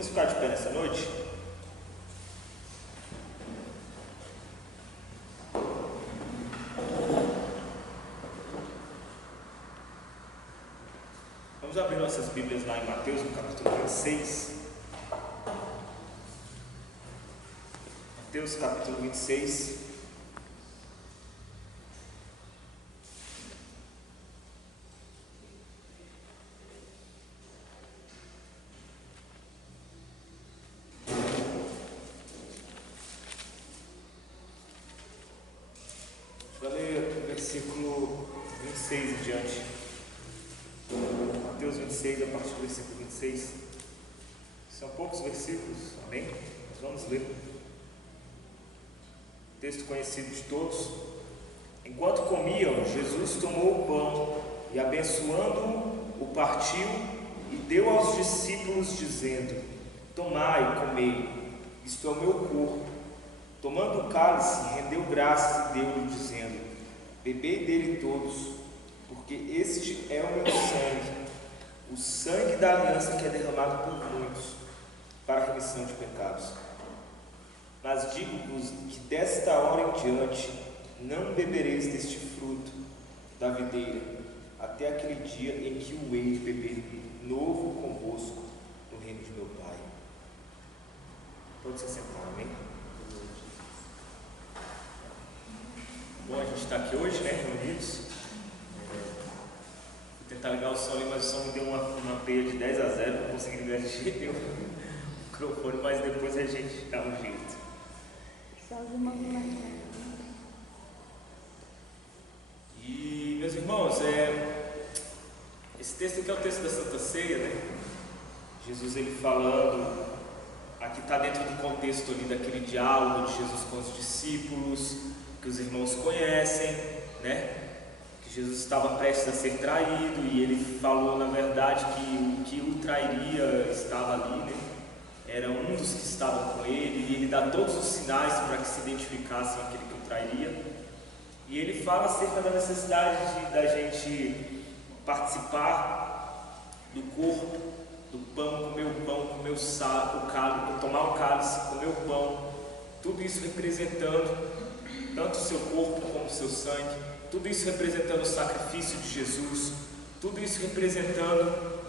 Vamos ficar de pé nessa noite? Vamos abrir nossas Bíblias lá em Mateus, no capítulo 26. Mateus, capítulo 26. Vou ler o versículo 26 em diante. Mateus 26, a partir do versículo 26. São poucos versículos, amém? Mas vamos ler. Texto conhecido de todos. Enquanto comiam, Jesus tomou o pão e, abençoando-o, o partiu e deu aos discípulos, dizendo: Tomai e comei, isto é o meu corpo. Tomando o cálice, rendeu graças e deu-lhe, dizendo: Bebei dele todos, porque este é o meu sangue, o sangue da aliança que é derramado por muitos, para a remissão de pecados. Mas digo-vos que desta hora em diante não bebereis deste fruto da videira, até aquele dia em que o hei de beber novo convosco no reino de meu Pai. Pode se sentar, amém? Bom, a gente está aqui hoje, né, reunidos. Vou tentar ligar o som ali, mas o som me deu uma peia de 10-0, não consegui ligar de jeito nenhum o microfone, mas depois a gente dá um jeito. E, meus irmãos, esse texto aqui é o texto da Santa Ceia, né? Jesus, ele falando, aqui está dentro do contexto ali daquele diálogo de Jesus com os discípulos, que os irmãos conhecem, né? Que Jesus estava prestes a ser traído e ele falou, na verdade, que o que o trairia estava ali, né? Era um dos que estavam com ele, e ele dá todos os sinais para que se identificassem aquele que o trairia. E ele fala acerca da necessidade da gente participar do corpo, do pão, comer o pão, comer o cálice, tomar o cálice, comer o pão, tudo isso representando tanto o seu corpo como o seu sangue, tudo isso representando o sacrifício de Jesus, tudo isso representando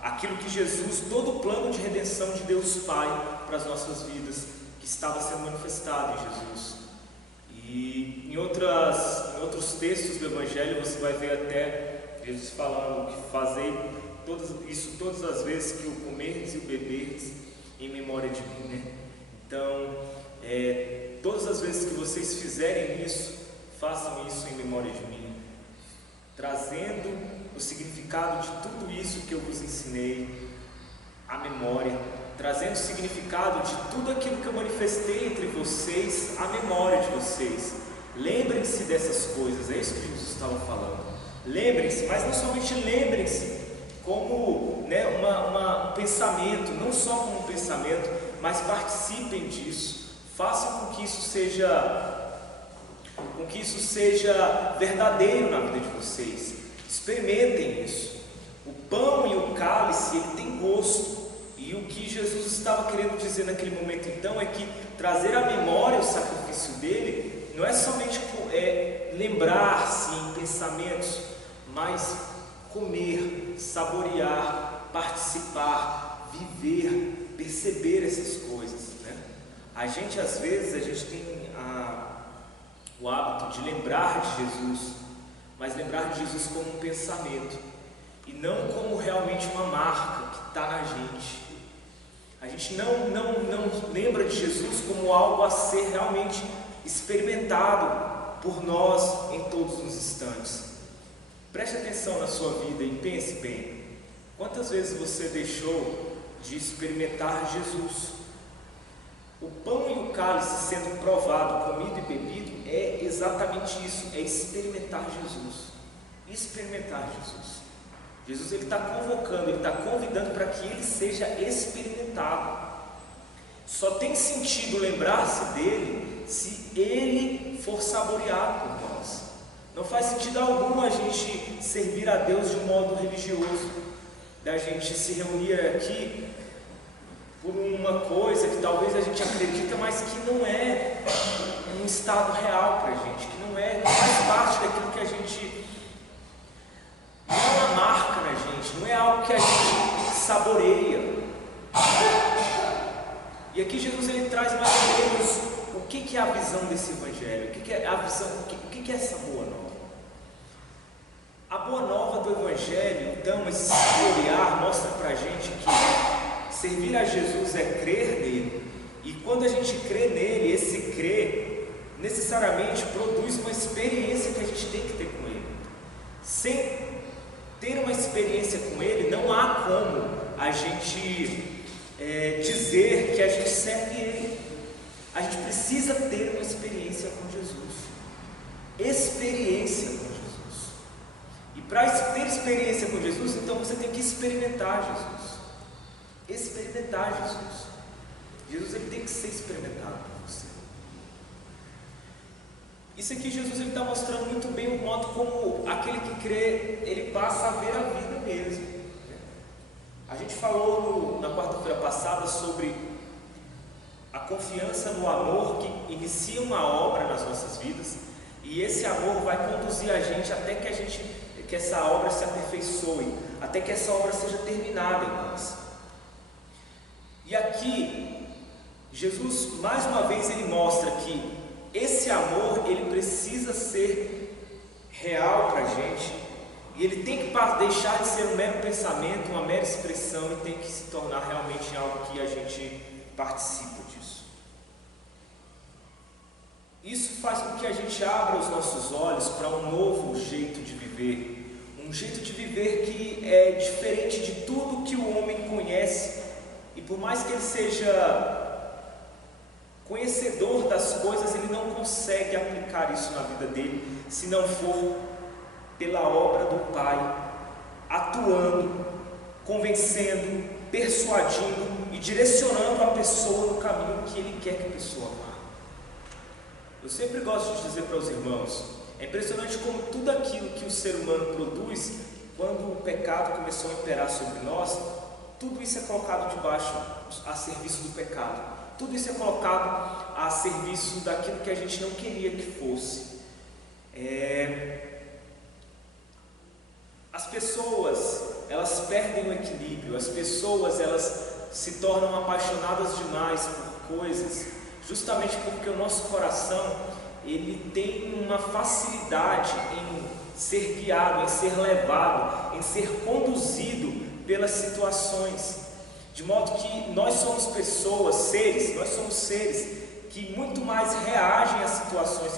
aquilo que Jesus, todo o plano de redenção de Deus Pai para as nossas vidas, que estava sendo manifestado em Jesus. E em outros textos do Evangelho você vai ver até Jesus falando que fazei isso todas as vezes que o comerdes e o beberdes em memória de mim, né? Então, todas as vezes que vocês fizerem isso, façam isso em memória de mim, trazendo o significado de tudo isso que eu vos ensinei à memória, trazendo o significado de tudo aquilo que eu manifestei entre vocês à memória de vocês. Lembrem-se dessas coisas, é isso que Jesus estava falando. Lembrem-se, mas não somente lembrem-se como, né, um pensamento, não só como um pensamento, mas participem disso. Façam com que isso seja verdadeiro na vida de vocês. Experimentem isso. O pão e o cálice, ele tem gosto. E o que Jesus estava querendo dizer naquele momento então é que trazer à memória o sacrifício dele não é somente lembrar-se em pensamentos, mas comer, saborear, participar, viver, perceber essas coisas, né? Às vezes tem o hábito de lembrar de Jesus, mas lembrar de Jesus como um pensamento e não como realmente uma marca que está na gente. A gente não lembra de Jesus como algo a ser realmente experimentado por nós em todos os instantes. Preste atenção na sua vida e pense bem. Quantas vezes você deixou de experimentar Jesus? O pão e o cálice sendo provado, comido e bebido, é exatamente isso, é experimentar Jesus. Experimentar Jesus. Jesus, ele está convocando, ele está convidando para que ele seja experimentado. Só tem sentido lembrar-se dele se ele for saboreado por nós. Não faz sentido algum a gente servir a Deus de um modo religioso. da gente se reunir aqui por uma coisa que talvez a gente acredita, mas que não é um estado real para a gente, que não faz parte daquilo que a gente, não é uma marca na gente, não é algo que a gente saboreia. E aqui Jesus ele traz mais ou menos o que é a visão desse evangelho, o que é a visão, o que é essa boa nova. A boa nova do evangelho, então, esse olhar mostra para a gente que servir a Jesus é crer nele, e quando a gente crê nele, esse crer necessariamente produz uma experiência que a gente tem que ter com ele. Sem ter uma experiência com ele, não há como a gente dizer que a gente serve ele. A gente precisa ter uma experiência com Jesus. Experiência com Jesus. E para ter experiência com Jesus, então você tem que experimentar Jesus. Experimentar Jesus. Jesus ele tem que ser experimentado por você. Isso aqui Jesus está mostrando muito bem o modo como aquele que crê, ele passa a ver a vida mesmo. A gente falou na quarta-feira passada sobre a confiança no amor que inicia uma obra nas nossas vidas, e esse amor vai conduzir a gente até que essa obra se aperfeiçoe, até que essa obra seja terminada em nós. E aqui Jesus mais uma vez ele mostra que esse amor ele precisa ser real para a gente, e ele tem que deixar de ser um mero pensamento, uma mera expressão, e tem que se tornar realmente algo que a gente participa disso. Isso faz com que a gente abra os nossos olhos para um novo jeito de viver, um jeito de viver que é diferente de tudo que o homem conhece, e por mais que ele seja conhecedor das coisas, ele não consegue aplicar isso na vida dele, se não for pela obra do Pai, atuando, convencendo, persuadindo e direcionando a pessoa no caminho que Ele quer que a pessoa vá. Eu sempre gosto de dizer para os irmãos, é impressionante como tudo aquilo que o ser humano produz, quando o pecado começou a imperar sobre nós, tudo isso é colocado debaixo, a serviço do pecado. Tudo isso é colocado a serviço daquilo que a gente não queria que fosse. As pessoas, elas perdem o equilíbrio, as pessoas, elas se tornam apaixonadas demais por coisas, justamente porque o nosso coração, ele tem uma facilidade em ser guiado, em ser levado, em ser conduzido pelas situações, de modo que nós somos pessoas, nós somos seres que muito mais reagem às situações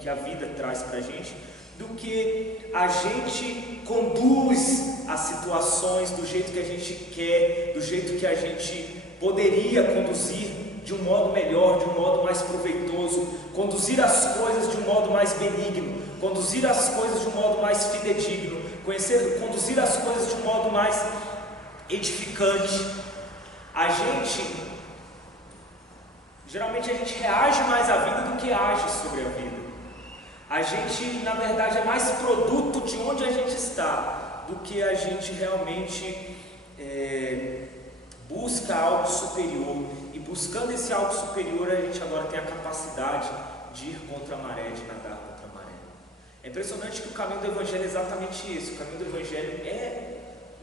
que a vida traz para a gente, do que a gente conduz as situações do jeito que a gente quer, do jeito que a gente poderia conduzir de um modo melhor, de um modo mais proveitoso, conduzir as coisas de um modo mais benigno, conduzir as coisas de um modo mais fidedigno, conduzir as coisas de um modo mais edificante. Geralmente a gente reage mais à vida do que age sobre a vida. A gente, na verdade, é mais produto de onde a gente está do que a gente realmente busca algo superior. E buscando esse algo superior, a gente agora tem a capacidade de ir contra a maré, de nadar contra a maré. É impressionante que o caminho do Evangelho é exatamente isso. O caminho do Evangelho é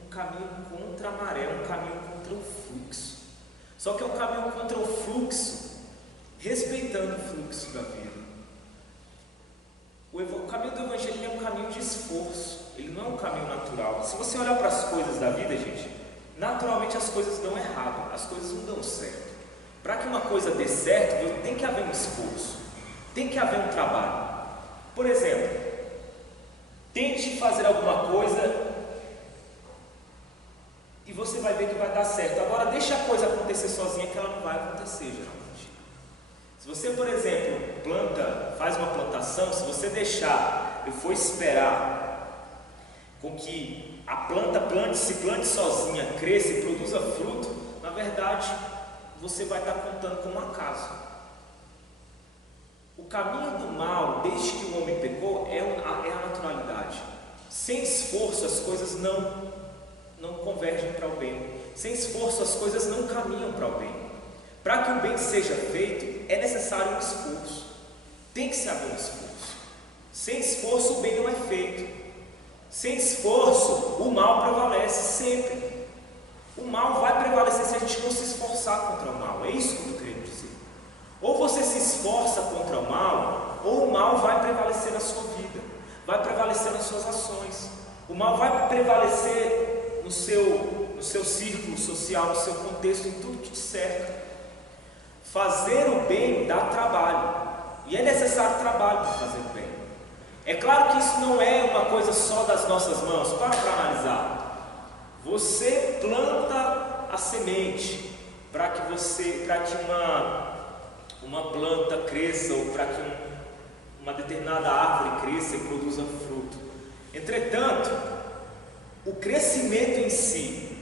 um caminho contra a maré, um caminho contra o fluxo. Só que é um caminho contra o fluxo, respeitando o fluxo da vida. O caminho do Evangelho é um caminho de esforço, ele não é um caminho natural. Se você olhar para as coisas da vida, gente, naturalmente as coisas dão errado, as coisas não dão certo. Para que uma coisa dê certo, tem que haver um esforço, tem que haver um trabalho. Por exemplo, tente fazer alguma coisa e você vai ver que vai dar certo. Agora deixa a coisa acontecer sozinha, que ela não vai acontecer geralmente. Se você, por exemplo, faz uma plantação, se você deixar e for esperar com que a planta se plante sozinha, cresça e produza fruto, na verdade, você vai estar contando com um acaso. O caminho do mal, desde que o homem pecou, é a naturalidade. Sem esforço, as coisas não não convergem para o bem. Sem esforço as coisas não caminham para o bem. Para que o bem seja feito, é necessário um esforço. Tem que se haver um esforço. Sem esforço o bem não é feito. Sem esforço o mal prevalece sempre. O mal vai prevalecer se a gente não se esforçar contra o mal. É isso que eu estou querendo dizer. Ou você se esforça contra o mal, ou o mal vai prevalecer na sua vida, vai prevalecer nas suas ações. O mal vai prevalecer no seu círculo social, no seu contexto, em tudo que te cerca. Fazer o bem dá trabalho, e é necessário trabalho para fazer o bem. É claro que isso não é uma coisa só das nossas mãos. Para analisar. Você planta a semente para que uma planta cresça, ou para que uma determinada árvore cresça e produza fruto. Entretanto, o crescimento em si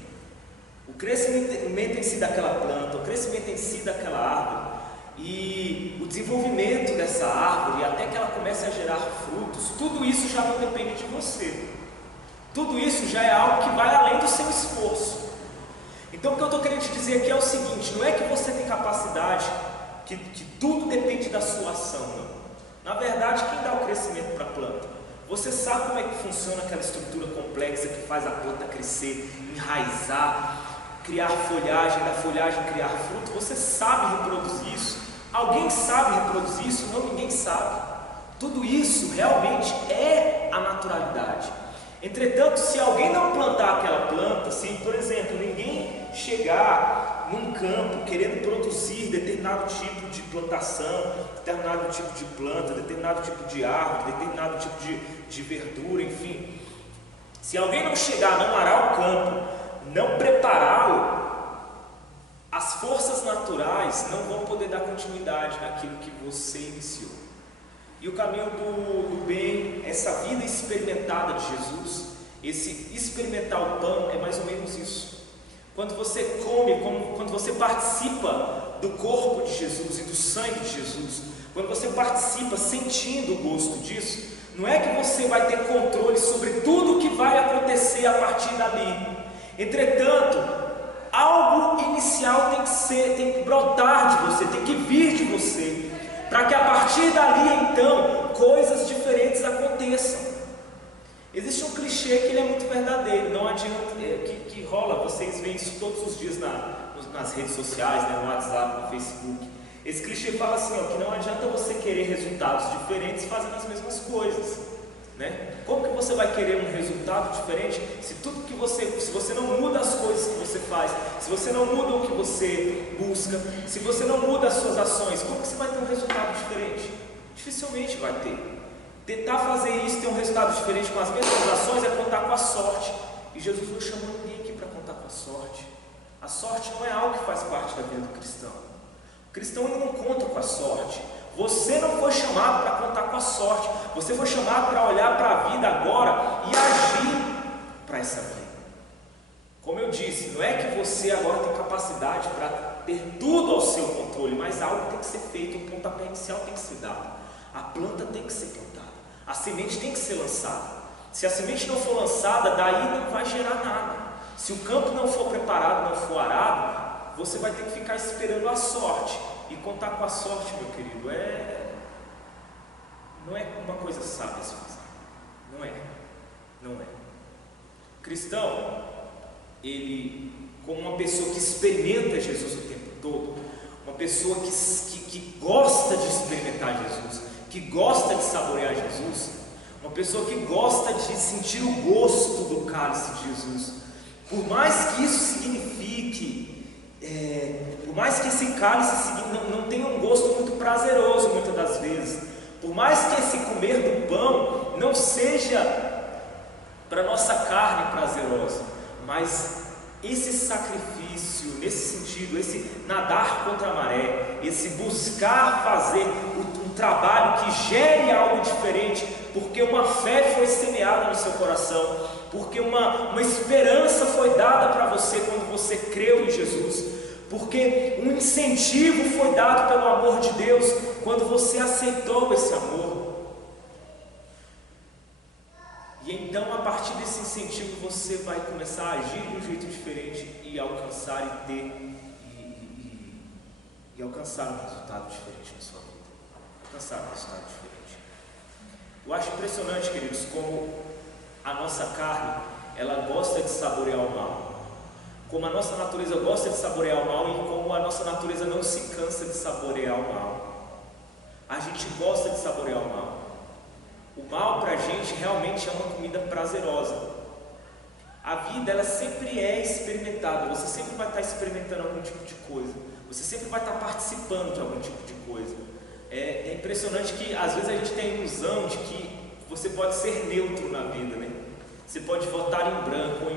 daquela planta, o crescimento em si daquela árvore e o desenvolvimento dessa árvore até que ela comece a gerar frutos, tudo isso já não depende de você. Tudo isso já é algo que vai além do seu esforço. Então o que eu estou querendo te dizer aqui é o seguinte: não é que você tem capacidade, que tudo depende da sua ação, não. Na verdade, quem dá o crescimento para a planta? Você sabe como é que funciona aquela estrutura complexa que faz a planta crescer, enraizar, criar folhagem, da folhagem criar fruto? Você sabe reproduzir isso? Alguém sabe reproduzir isso? Não, ninguém sabe. Tudo isso realmente é a naturalidade. Entretanto, se alguém não plantar aquela planta, se, por exemplo, ninguém chegar num campo querendo produzir determinado tipo de plantação, determinado tipo de planta, determinado tipo de árvore, determinado tipo de verdura, enfim, se alguém não chegar, não arar o campo, não prepará-lo, as forças naturais não vão poder dar continuidade naquilo que você iniciou. E o caminho do bem, essa vida experimentada de Jesus, esse experimentar o pão, é mais ou menos isso. Quando você come, quando você participa do corpo de Jesus e do sangue de Jesus, quando você participa sentindo o gosto disso, não é que você vai ter controle sobre tudo o que vai acontecer a partir dali. Entretanto, algo inicial tem que brotar de você, tem que vir de você, para que a partir dali então coisas diferentes aconteçam. Existe um clichê que ele é muito verdadeiro, não adianta, que rola, vocês veem isso todos os dias nas redes sociais, né, no WhatsApp, no Facebook. Esse clichê fala assim, que não adianta você querer resultados diferentes fazendo as mesmas coisas, né? Como que você vai querer um resultado diferente se você não muda as coisas que você faz, se você não muda o que você busca, se você não muda as suas ações, como que você vai ter um resultado diferente? Dificilmente vai ter. Tentar fazer isso, ter um resultado diferente com as mesmas ações, é contar com a sorte. E Jesus não chamou ninguém aqui para contar com a sorte. A sorte não é algo que faz parte da vida do cristão. O cristão não conta com a sorte. Você não foi chamado para contar com a sorte. Você foi chamado para olhar para a vida agora e agir para essa vida. Como eu disse, não é que você agora tem capacidade para ter tudo ao seu controle, mas algo tem que ser feito, um pontapé inicial tem que ser dado. A planta tem que ser plantada, a semente tem que ser lançada. Se a semente não for lançada, daí não vai gerar nada. Se o campo não for preparado, não for arado, você vai ter que ficar esperando a sorte. E contar com a sorte, meu querido, não é uma coisa sábia se fazer. Não é. O cristão, ele, como uma pessoa que experimenta Jesus o tempo todo, uma pessoa que gosta de experimentar Jesus, que gosta de saborear Jesus, uma pessoa que gosta de sentir o gosto do cálice de Jesus, por mais que isso signifique, por mais que esse cálice não tenha um gosto muito prazeroso muitas das vezes, por mais que esse comer do pão não seja para nossa carne prazerosa, mas esse sacrifício, nesse sentido, esse nadar contra a maré, esse buscar fazer um trabalho que gere algo diferente, porque uma fé foi semeada no seu coração, porque uma esperança foi dada para você quando você creu em Jesus, porque um incentivo foi dado pelo amor de Deus quando você aceitou esse amor. E então, a partir desse incentivo, você vai começar a agir de um jeito diferente e alcançar e alcançar um resultado diferente na sua vida. Alcançar um resultado diferente. Eu acho impressionante, queridos, como a nossa carne, ela gosta de saborear o mal. Como a nossa natureza gosta de saborear o mal e como a nossa natureza não se cansa de saborear o mal. A gente gosta de saborear o mal. O mal para a gente realmente é uma comida prazerosa. A vida, ela sempre é experimentada. Você sempre vai estar experimentando algum tipo de coisa. Você sempre vai estar participando de algum tipo de coisa. É impressionante que às vezes a gente tem a ilusão de que você pode ser neutro na vida, né? Você pode votar em branco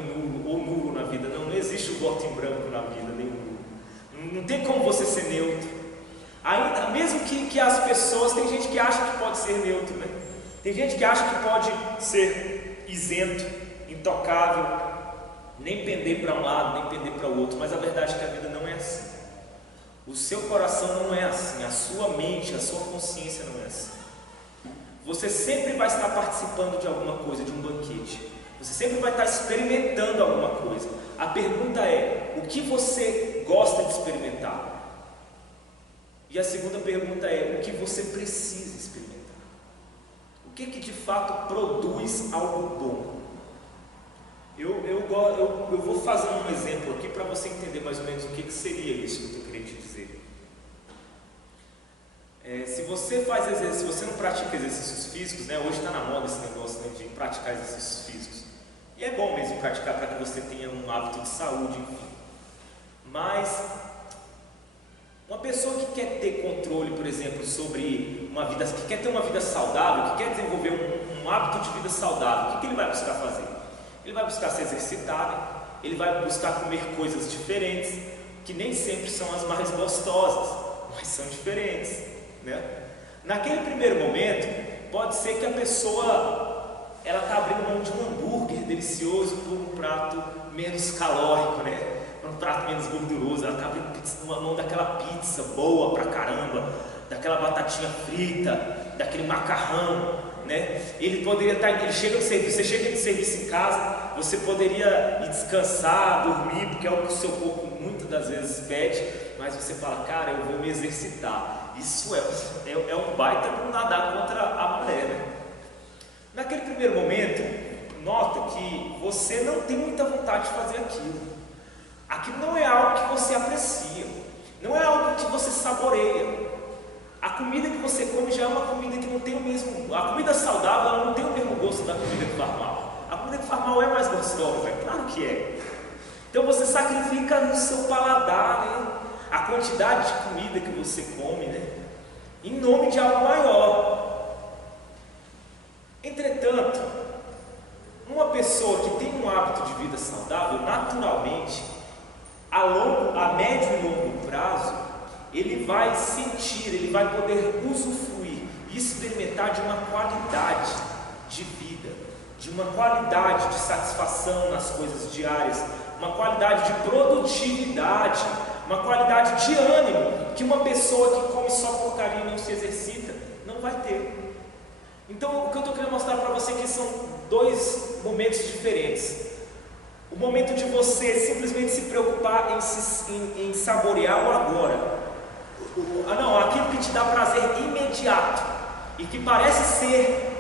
ou nulo na vida. Não existe o voto em branco na vida, nem nulo. Não tem como você ser neutro. Ainda, mesmo que as pessoas, tem gente que acha que pode ser neutro, né? Tem gente que acha que pode ser isento, intocável, nem pender para um lado, nem pender para o outro. Mas a verdade é que a vida não é assim. O seu coração não é assim. A sua mente, a sua consciência não é assim. Você sempre vai estar participando de alguma coisa, de um banquete. Você sempre vai estar experimentando alguma coisa. A pergunta é: o que você gosta de experimentar? E a segunda pergunta é: o que você precisa experimentar? O que de fato produz algo bom? Eu vou fazer um exemplo aqui para você entender mais ou menos o que seria isso que eu estou querendo te dizer. Se você faz exercício, se você não pratica exercícios físicos, né? Hoje está na moda esse negócio, né, de praticar exercícios físicos. E é bom mesmo praticar para que você tenha um hábito de saúde, enfim. Mas uma pessoa que quer ter controle, por exemplo, sobre uma vida, que quer ter uma vida saudável, que quer desenvolver um hábito de vida saudável, o que ele vai buscar fazer? Ele vai buscar se exercitar, né? Ele vai buscar comer coisas diferentes, que nem sempre são as mais gostosas, mas são diferentes, né? Naquele primeiro momento, pode ser que a pessoa ela está abrindo mão de um hambúrguer delicioso por um prato menos calórico, né? Um prato menos gorduroso. Ela está abrindo mão daquela pizza boa pra caramba, daquela batatinha frita, daquele macarrão, né? Ele poderia estar, ele chega no serviço, você chega de serviço em casa, você poderia ir descansar, dormir, porque é o que o seu corpo muitas das vezes pede, mas você fala: cara, eu vou me exercitar. Isso é um baita de nadar contra a maré, né? Naquele primeiro momento, nota que você não tem muita vontade de fazer aquilo. Aquilo não é algo que você aprecia, não é algo que você saboreia. A comida que você come já é uma comida que não tem o mesmo. A comida saudável, ela não tem o mesmo gosto da comida que faz mal. A comida que faz mal é mais gostosa, é claro que é. Então você sacrifica no seu paladar, né, a quantidade de comida que você come, né, em nome de algo maior. Entretanto, uma pessoa que tem um hábito de vida saudável, naturalmente, a médio e longo prazo, ele vai sentir, ele vai poder usufruir e experimentar de uma qualidade de vida, de uma qualidade de satisfação nas coisas diárias, uma qualidade de produtividade, uma qualidade de ânimo que uma pessoa que come só porcaria e não se exercita não vai ter. Então, o que eu estou querendo mostrar para você é que são dois momentos diferentes. O momento de você simplesmente se preocupar em saborear o agora. Aquilo que te dá prazer imediato e que parece ser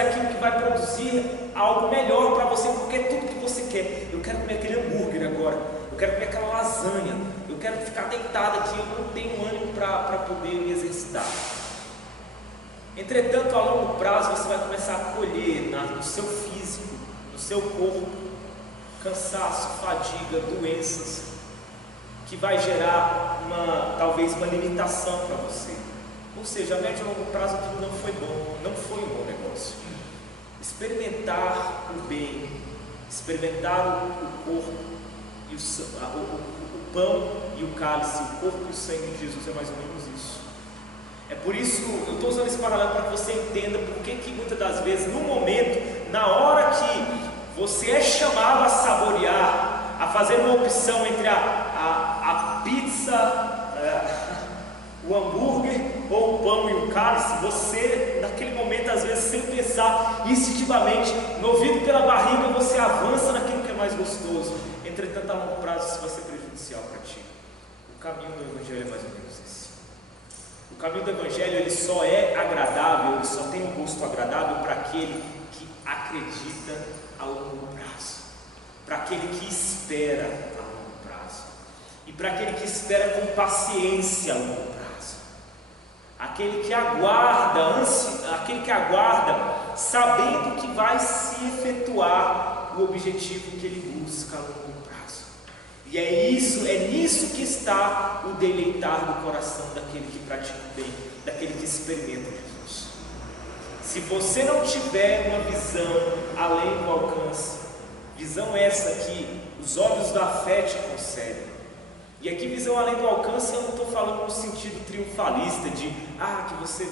aquilo que vai produzir algo melhor para você, porque é tudo que você quer. Eu quero comer aquele hambúrguer agora, eu quero comer aquela lasanha, eu quero ficar deitado aqui, eu não tenho ânimo para poder me exercitar. Entretanto, a longo prazo você vai começar a colher no seu físico, no seu corpo, cansaço, fadiga, doenças, que vai gerar talvez uma limitação para você. Ou seja, a médio e longo prazo aquilo não foi bom, não foi um bom negócio. Experimentar o bem, experimentar o corpo, e o pão e o cálice, o corpo e o sangue de Jesus é mais ou menos isso. É por isso, eu estou usando esse paralelo para que você entenda por que muitas das vezes, no momento, na hora que você é chamado a saborear, a fazer uma opção entre a pizza, o hambúrguer ou o pão e o cálice, você, naquele momento, às vezes, sem pensar, instintivamente, movido pela barriga, você avança naquilo que é mais gostoso. Entretanto, a longo prazo, isso vai ser prejudicial para ti. O caminho do Evangelho é mais ou menos esse. O caminho do Evangelho, ele só é agradável, ele só tem um gosto agradável para aquele que acredita a longo prazo, para aquele que espera a longo prazo, e para aquele que espera com paciência a longo prazo, aquele que aguarda, sabendo que vai se efetuar o objetivo que ele busca a longo prazo. E é nisso que está o deleitar do coração daquele que pratica o bem, daquele que experimenta Jesus. Se você não tiver uma visão além do alcance, visão essa que os olhos da fé te concedem, e aqui visão além do alcance eu não estou falando no sentido triunfalista de que você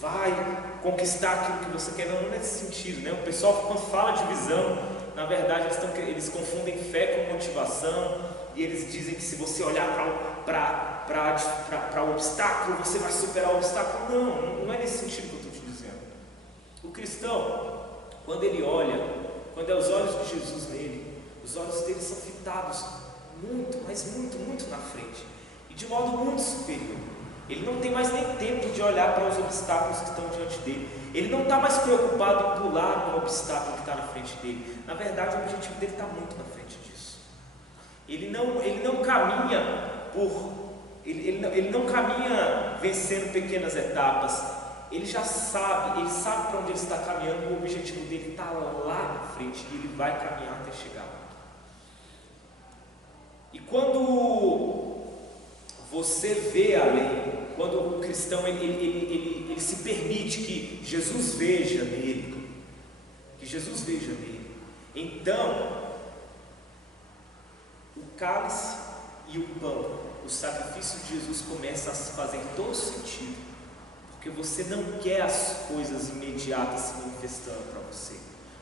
vai conquistar aquilo que você quer, não nesse sentido, né? O pessoal quando fala de visão, na verdade eles confundem fé com motivação, e eles dizem que se você olhar para o obstáculo, você vai superar o obstáculo. Não é nesse sentido que eu estou te dizendo. O cristão, quando ele olha, quando é os olhos de Jesus nele, os olhos dele são fitados muito, mas muito, muito na frente, e de modo muito superior. Ele não tem mais nem tempo de olhar para os obstáculos que estão diante dele. Ele não está mais preocupado em pular um obstáculo que está na frente dele. Na verdade, o objetivo dele está muito na frente disso. Ele não caminha vencendo pequenas etapas. Ele sabe para onde ele está caminhando. O objetivo dele está lá na frente e ele vai caminhar até chegar lá. E quando você vê além, quando o cristão ele se permite que Jesus veja nele, então o cálice e o pão, o sacrifício de Jesus começa a se fazer todo sentido, porque você não quer as coisas imediatas se manifestando para você,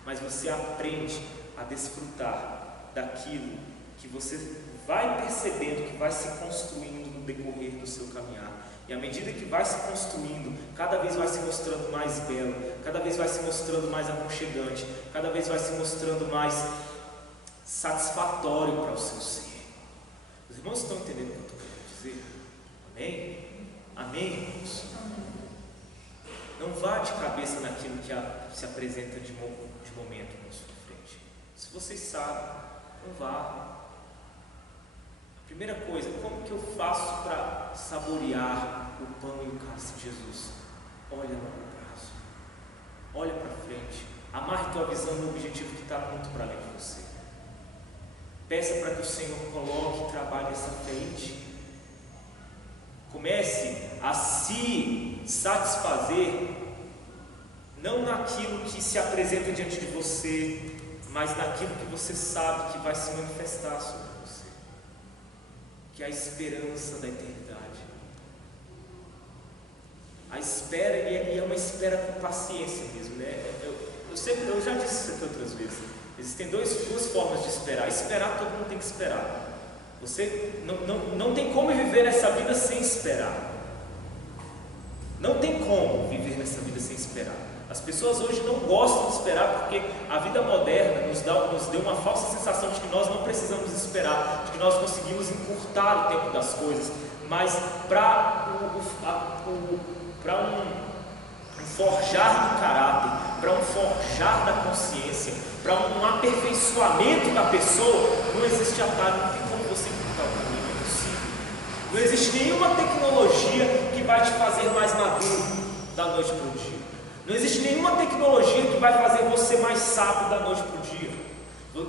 mas você aprende a desfrutar daquilo que você vai percebendo que vai se construindo no decorrer do seu caminhar. E à medida que vai se construindo, cada vez vai se mostrando mais belo, cada vez vai se mostrando mais aconchegante, cada vez vai se mostrando mais satisfatório para o seu ser. Os irmãos estão entendendo o que eu estou querendo dizer? Amém? Amém, irmãos? Não vá de cabeça naquilo que se apresenta de momento na sua frente. Se vocês sabem, não vá. Primeira coisa, como que eu faço para saborear o pão e o cálice de Jesus? Olha no prazo, olha para frente, amarre tua visão no objetivo que está muito para além de você. Peça para que o Senhor coloque e trabalhe essa frente. Comece a se satisfazer, não naquilo que se apresenta diante de você, mas naquilo que você sabe que vai se manifestar sobre você, que é a esperança da eternidade. A espera, e é uma espera com paciência mesmo, né? Eu já disse isso aqui outras vezes. Existem duas formas de esperar. Esperar, todo mundo tem que esperar. Você não tem como viver nessa vida sem esperar. Não tem como viver nessa vida sem esperar. As pessoas hoje não gostam de esperar porque a vida moderna nos deu uma falsa sensação de que nós não precisamos esperar, de que nós conseguimos encurtar o tempo das coisas. Mas para um forjar do caráter, para um forjar da consciência, para um aperfeiçoamento da pessoa, não existe atalho, não tem como você encurtar o caminho, é impossível. Não existe nenhuma tecnologia que vai te fazer mais maduro da noite para o dia. Não existe nenhuma tecnologia que vai fazer você mais sábio da noite para o dia.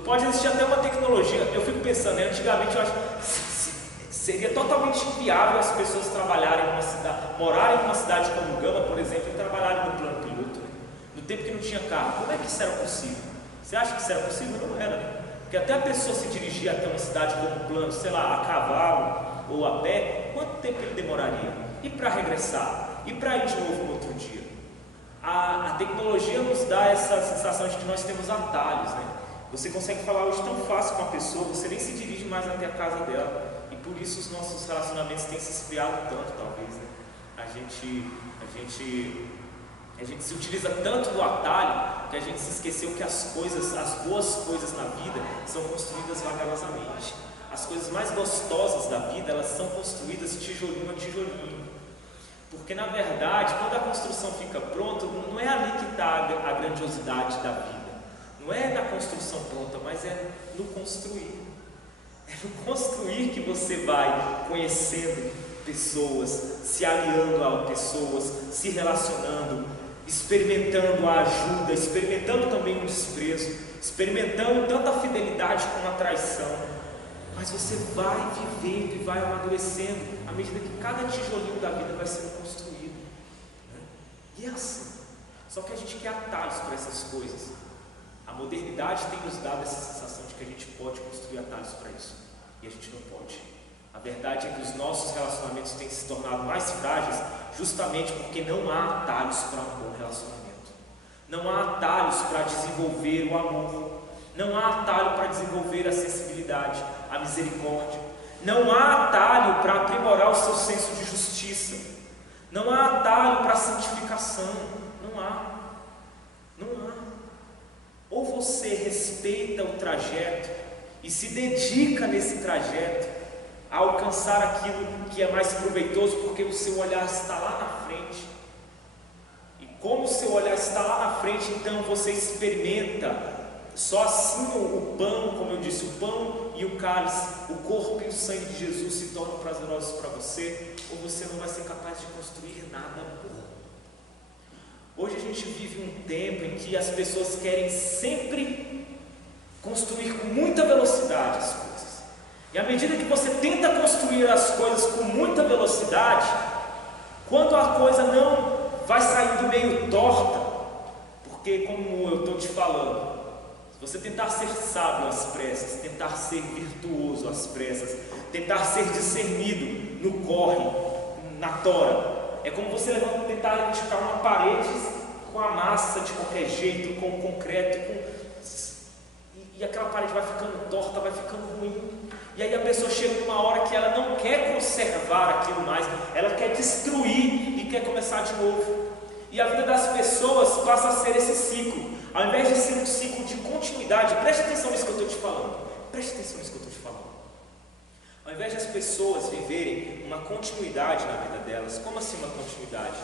Pode existir até uma tecnologia, eu fico pensando, né? Antigamente eu acho que seria totalmente inviável as pessoas trabalharem numa cidade, morarem numa cidade como Gama, por exemplo, e trabalharem no plano piloto, né? No tempo que não tinha carro. Como é que isso era possível? Você acha que isso era possível? Não era, né? Porque até a pessoa se dirigir até uma cidade como Plano, sei lá, a cavalo ou a pé, quanto tempo ele demoraria? E para regressar? E para ir de novo no outro dia? A tecnologia nos dá essa sensação de que nós temos atalhos, né? Você consegue falar hoje tão fácil com a pessoa, você nem se dirige mais até a casa dela, e por isso os nossos relacionamentos têm se esfriado tanto, talvez, né? A A gente se utiliza tanto do atalho que a gente se esqueceu que as boas coisas na vida são construídas vagarosamente. As coisas mais gostosas da vida, elas são construídas tijolinho a tijolinho. Porque na verdade, quando a construção fica pronta, não é ali que está a grandiosidade da vida. Não é na construção pronta, mas é no construir. É no construir que você vai conhecendo pessoas, se aliando a pessoas, se relacionando, experimentando a ajuda, experimentando também o desprezo, experimentando tanto a fidelidade como a traição. Mas você vai vivendo e vai amadurecendo à medida que cada tijolinho da vida vai sendo construído, né? E é assim. Só que a gente quer atalhos para essas coisas. A modernidade tem nos dado essa sensação de que a gente pode construir atalhos para isso, e a gente não pode. A verdade é que os nossos relacionamentos têm se tornado mais frágeis justamente porque não há atalhos para um bom relacionamento. Não há atalhos para desenvolver o amor. Não há atalho para desenvolver a sensibilidade, a misericórdia. Não há atalho para aprimorar o seu senso de justiça. Não há atalho para a santificação. Não há. Não há. Ou você respeita o trajeto e se dedica nesse trajeto a alcançar aquilo que é mais proveitoso, porque o seu olhar está lá na frente. E como o seu olhar está lá na frente, então você experimenta. Só assim o pão, como eu disse, o pão e o cálice, o corpo e o sangue de Jesus se tornam prazerosos para você, ou você não vai ser capaz de construir nada bom. Hoje a gente vive um tempo em que as pessoas querem sempre construir com muita velocidade as coisas. E à medida que você tenta construir as coisas com muita velocidade, quando a coisa não vai saindo meio torta, porque como eu estou te falando, se você tentar ser sábio às pressas, tentar ser virtuoso às pressas, tentar ser discernido no corre, na tora, é como você tentar edificar uma parede com a massa de qualquer jeito, com o concreto, e aquela parede vai ficando torta, vai ficando ruim. E aí a pessoa chega numa hora que ela não quer conservar aquilo mais, ela quer destruir e quer começar de novo. E a vida das pessoas passa a ser esse ciclo. Ao invés de ser um ciclo de continuidade, preste atenção nisso que eu estou te falando. Preste atenção nisso que eu estou te falando. Ao invés de as pessoas viverem uma continuidade na vida delas, como assim uma continuidade?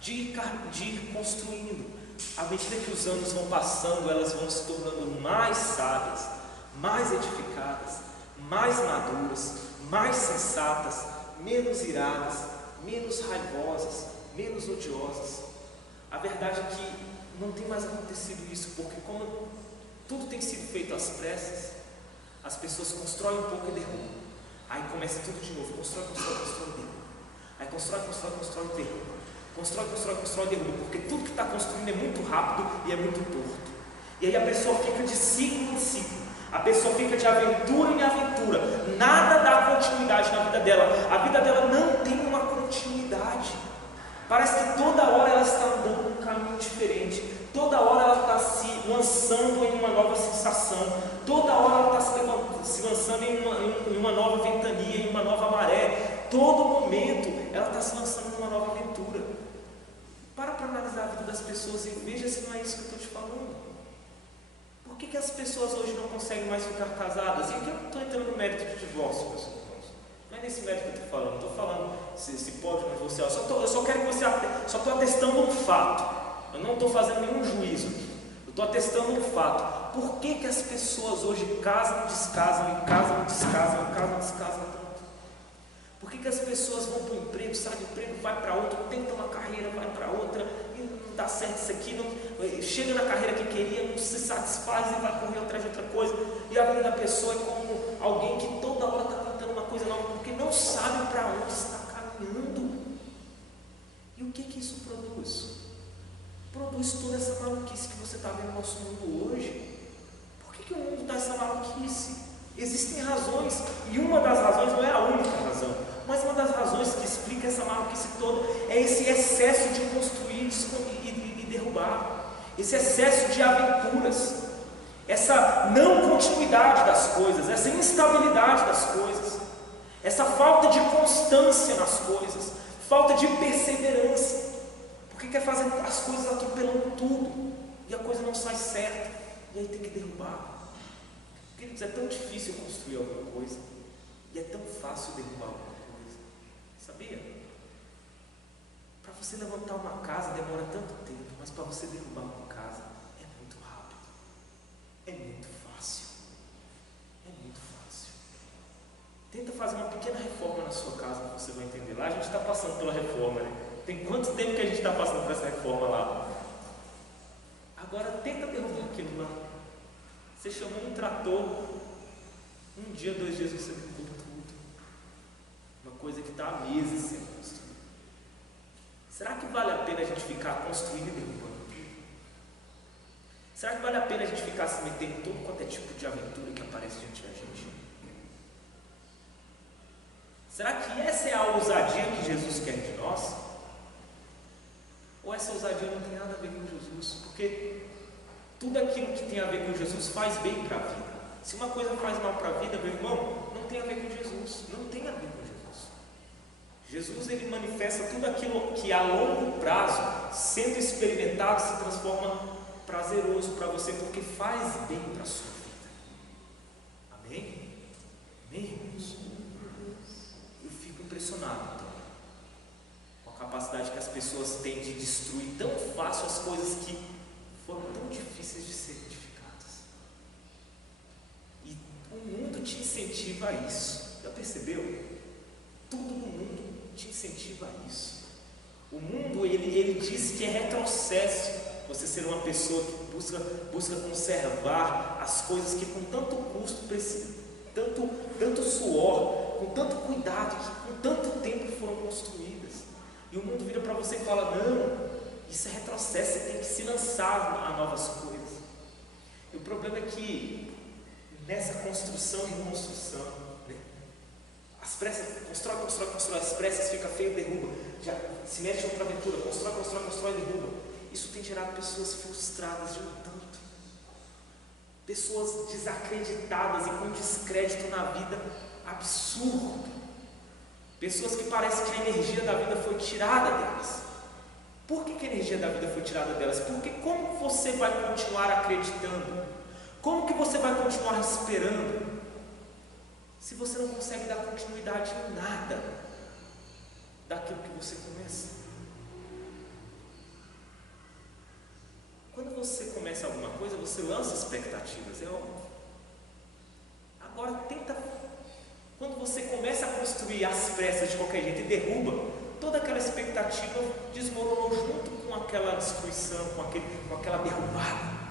De ir construindo. À medida que os anos vão passando, elas vão se tornando mais sábias, mais edificadas, mais maduras, mais sensatas, menos iradas, menos raivosas, menos odiosas. A verdade é que não tem mais acontecido isso, porque como tudo tem sido feito às pressas, as pessoas constroem um pouco e derrubam. Aí começa tudo de novo, constrói e derruba. Aí constrói e derruba. Constrói e derruba, porque tudo que está construindo é muito rápido e é muito torto. E aí a pessoa fica de ciclo em ciclo, a pessoa fica de aventura em aventura, nada dá continuidade na vida dela, a vida dela não tem uma continuidade. Parece que toda hora ela está andando num caminho diferente, toda hora ela está se lançando em uma nova sensação, toda hora ela está se lançando em uma nova ventania, em uma nova maré, todo momento ela está se lançando em uma nova aventura. Para analisar a vida das pessoas e veja se não é isso que eu estou te falando. Por que as pessoas hoje não conseguem mais ficar casadas? E aqui eu não estou entrando no mérito de divórcio, pessoal. Não é nesse mérito que eu estou falando. Não estou falando se pode divorciar. Eu só quero que você... Só estou atestando um fato. Eu não estou fazendo nenhum juízo aqui. Eu estou atestando um fato. Por que as pessoas hoje casam, descasam, e casam, descasam, e casam, descasam tanto? Por que as pessoas vão para o emprego, sai do emprego, vai para outro, tenta uma carreira, vai para outra, e não dá certo isso aqui, não, chega na carreira que queria, não se satisfaz e vai correr atrás de outra coisa, e a vida da pessoa é como alguém que toda hora está tentando uma coisa nova, porque não sabe para onde está caminhando. E o que isso produz? Produz toda essa maluquice que você está vendo no nosso mundo hoje. Por que o mundo está essa maluquice? Existem razões, e uma das razões, não é a única razão, mas uma das razões que explica essa maluquice toda é esse excesso de construir e derrubar, esse excesso de aventuras, essa não continuidade das coisas, essa instabilidade das coisas, essa falta de constância nas coisas, falta de perseverança, porque quer fazer as coisas atropelando tudo, e a coisa não sai certa, e aí tem que derrubar. Queridos, é tão difícil construir alguma coisa, e é tão fácil derrubar alguma coisa, sabia? Para você levantar uma casa demora tanto tempo, mas para você derrubar uma casa é muito rápido, é muito fácil, é muito fácil. Tenta fazer uma pequena reforma na sua casa, que você vai entender. Lá a gente está passando pela reforma, né? Tem quanto tempo que a gente está passando por essa reforma lá? Agora tenta derrubar aquilo lá. Você chamou um trator, um dia, 2 dias você derrubou tudo. Uma coisa que está há meses sendo construída. Será que vale a pena a gente ficar construindo e derrubando tudo? Será que vale a pena a gente ficar se metendo em todo quanto é tipo de aventura que aparece diante da gente? Será que essa é a ousadia que Jesus quer de nós? Ou essa ousadia não tem nada a ver com Jesus? Porque tudo aquilo que tem a ver com Jesus faz bem para a vida. Se uma coisa faz mal para a vida, meu irmão, não tem a ver com Jesus. Não tem a ver com Jesus. Jesus, ele manifesta tudo aquilo que a longo prazo, sendo experimentado, se transforma prazeroso para você, porque faz bem para a sua vida. Amém? Amém, irmãos? Eu fico impressionado, então, com a capacidade que as pessoas têm de destruir tão fácil as coisas que foram tão difíceis de serem edificadas. E o mundo te incentiva a isso. Já percebeu? Tudo no mundo te incentiva a isso. O mundo, ele diz que é retrocesso você ser uma pessoa que busca conservar as coisas que com tanto custo, tanto suor, com tanto cuidado, que com tanto tempo foram construídas. E o mundo vira para você e fala: não, isso é retrocesso, você tem que se lançar a novas coisas. E o problema é que nessa construção e reconstrução, né, as pressas, constrói, as pressas, fica feio, derruba, já se mete em outra aventura, constrói, derruba. Isso tem gerado pessoas frustradas de um tanto, pessoas desacreditadas e com descrédito na vida absurdo, pessoas que parece que a energia da vida foi tirada delas. Por que a energia da vida foi tirada delas? Porque como você vai continuar acreditando? Como que você vai continuar esperando? Se você não consegue dar continuidade em nada daquilo que você começa. Quando você começa alguma coisa, você lança expectativas, é óbvio. Agora tenta, quando você começa a construir às pressas de qualquer jeito e derruba, toda aquela expectativa desmoronou junto com aquela destruição, com aquela derrubada.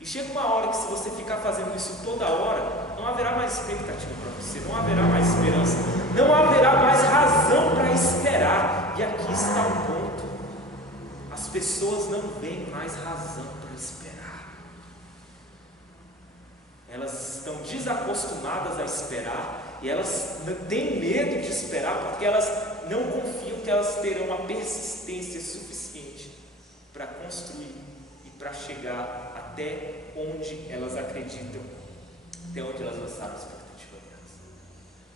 E chega uma hora que, se você ficar fazendo isso toda hora, não haverá mais expectativa para você, não haverá mais esperança, não haverá mais razão para esperar. E aqui está o ponto: as pessoas não veem mais razão para esperar. Elas estão desacostumadas a esperar, e elas têm medo de esperar, porque elas não confiam que elas terão a persistência suficiente para construir e para chegar até onde elas acreditam, até onde elas lançaram a expectativa delas.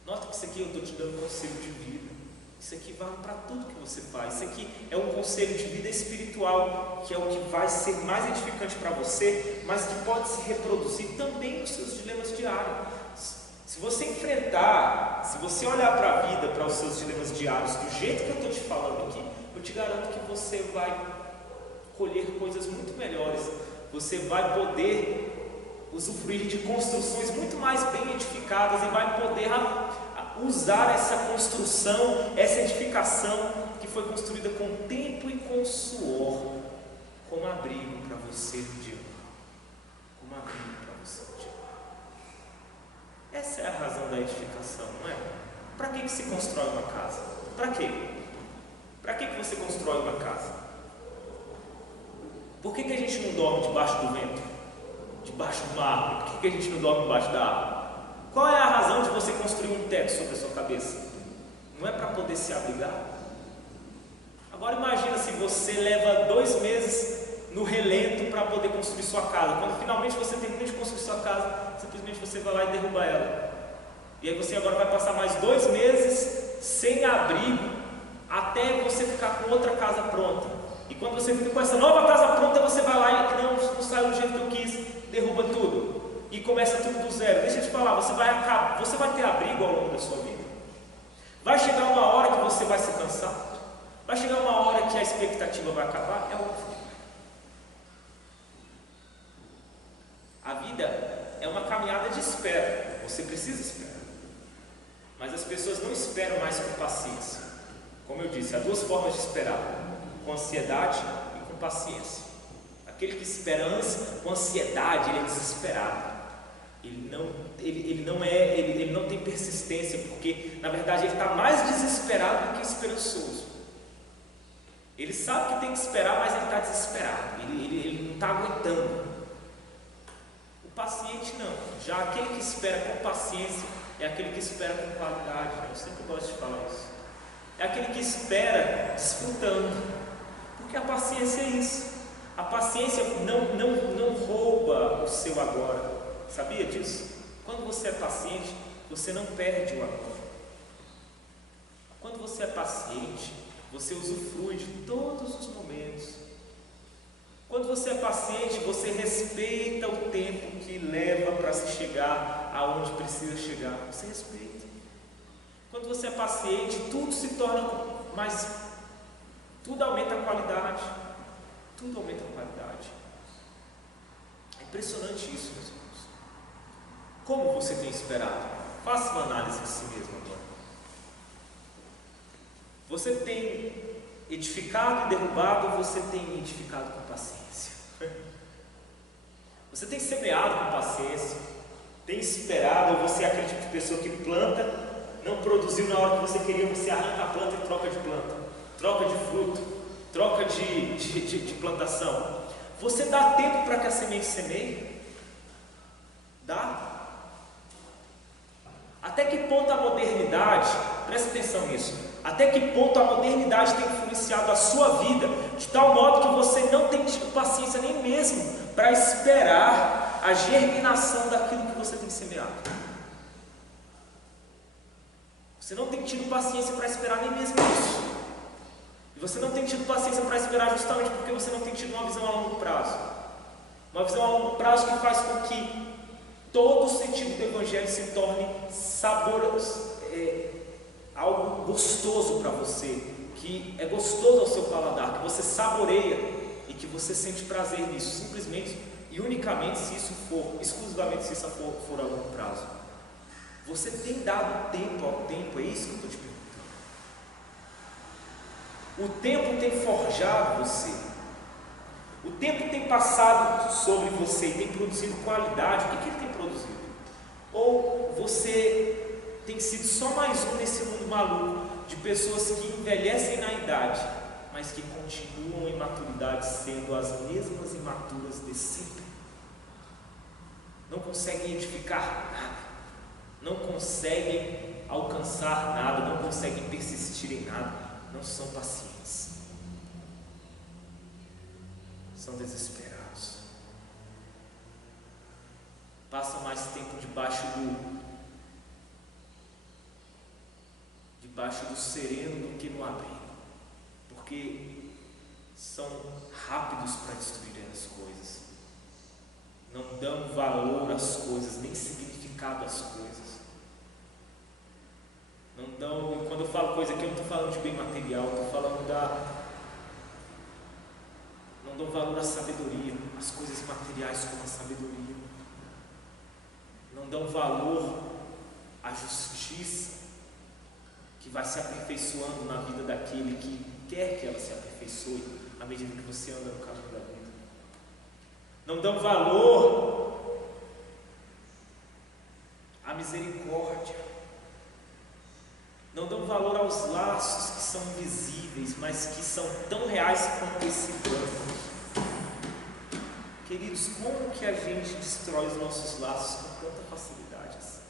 Nota que isso aqui eu estou te dando um conselho de vida. Isso aqui vale para tudo que você faz. Isso aqui é um conselho de vida espiritual, que é o que vai ser mais edificante para você, mas que pode se reproduzir também nos seus dilemas diários. Se você enfrentar, se você olhar para a vida, para os seus dilemas diários, do jeito que eu estou te falando aqui, eu te garanto que você vai colher coisas muito melhores. Você vai poder usufruir de construções muito mais bem edificadas e vai poder usar essa construção, essa edificação que foi construída com tempo e com suor, como abrigo para você no dia mal, como abrigo para você no dia mal. Essa é a razão da edificação, não é? Para que se constrói uma casa? Para quê? Para que você constrói uma casa? Por que a gente não dorme debaixo do vento? Debaixo de uma árvore? Por que a gente não dorme debaixo da árvore? Qual é a razão de você construir um teto sobre a sua cabeça? Não é para poder se abrigar? Agora imagina se você leva 2 meses no relento para poder construir sua casa. Quando finalmente você termina de construir sua casa, simplesmente você vai lá e derruba ela. E aí você agora vai passar mais 2 meses sem abrigo até você ficar com outra casa pronta. E quando você fica com essa nova casa pronta, você vai lá e não saiu do jeito que eu quis, derruba tudo e começa tudo do zero. Deixa eu te falar, você vai ter abrigo ao longo da sua vida. Vai chegar uma hora que você vai se cansar. Vai chegar uma hora que a expectativa vai acabar. É óbvio. A vida é uma caminhada de espera. Você precisa esperar. Mas as pessoas não esperam mais com paciência. Como eu disse, há duas formas de esperar: com ansiedade e com paciência. Aquele que espera com ansiedade, ele é desesperado. Ele não tem persistência, porque na verdade ele está mais desesperado do que esperançoso. Ele sabe que tem que esperar, mas ele está desesperado. Ele não está aguentando. O paciente não. Já aquele que espera com paciência é aquele que espera com qualidade. Eu sempre gosto de falar isso. É aquele que espera desfrutando, porque a paciência é isso. A paciência não rouba o seu agora. Sabia disso? Quando você é paciente, você não perde o agora. Quando você é paciente, você usufrui de todos os momentos. Quando você é paciente, você respeita o tempo que leva para se chegar aonde precisa chegar. Você respeita. Quando você é paciente, tudo se torna mais. Tudo aumenta a qualidade. Tudo aumenta a qualidade. É impressionante isso, meus irmãos. Como você tem esperado? Faça uma análise de si mesmo agora. Você tem edificado e derrubado, ou você tem edificado com paciência? Você tem semeado com paciência? Tem esperado, ou você é aquele tipo de pessoa que planta, não produziu na hora que você queria, você arranca a planta e troca de planta, troca de fruto, troca de plantação? Você dá tempo para que a semente semeie? Dá? Até que ponto a modernidade, presta atenção nisso, até que ponto a modernidade tem influenciado a sua vida, de tal modo que você não tem tido paciência nem mesmo para esperar a germinação daquilo que você tem semeado. Você não tem tido paciência para esperar nem mesmo isso. E você não tem tido paciência para esperar justamente porque você não tem tido uma visão a longo prazo. Uma visão a longo prazo que faz com que todo o sentido do Evangelho se torne saboroso, algo gostoso para você, que é gostoso ao seu paladar, que você saboreia e que você sente prazer nisso, simplesmente e unicamente se isso for, exclusivamente se isso for a longo prazo. Você tem dado tempo ao tempo, é isso que eu estou te perguntando. O tempo tem forjado você. O tempo tem passado sobre você e tem produzido qualidade. O que ele tem produzido? Ou você tem sido só mais um nesse mundo maluco de pessoas que envelhecem na idade, mas que continuam em maturidade sendo as mesmas imaturas de sempre? Não conseguem edificar nada, não conseguem alcançar nada, não conseguem persistir em nada, não são pacientes. São desesperados. Passam mais tempo debaixo do sereno do que no abrigo, porque são rápidos para destruir as coisas, não dão valor às coisas, nem significado às coisas, não dão. Quando eu falo coisa aqui, eu não estou falando de bem material, estou falando não dão valor à sabedoria, às coisas materiais como a sabedoria. Não dão valor à justiça que vai se aperfeiçoando na vida daquele que quer que ela se aperfeiçoe à medida que você anda no caminho da vida. Não dão valor à misericórdia. Não dão valor aos laços que são invisíveis, mas que são tão reais quanto esse banco. Queridos, como que a gente destrói os nossos laços com tanta facilidade assim?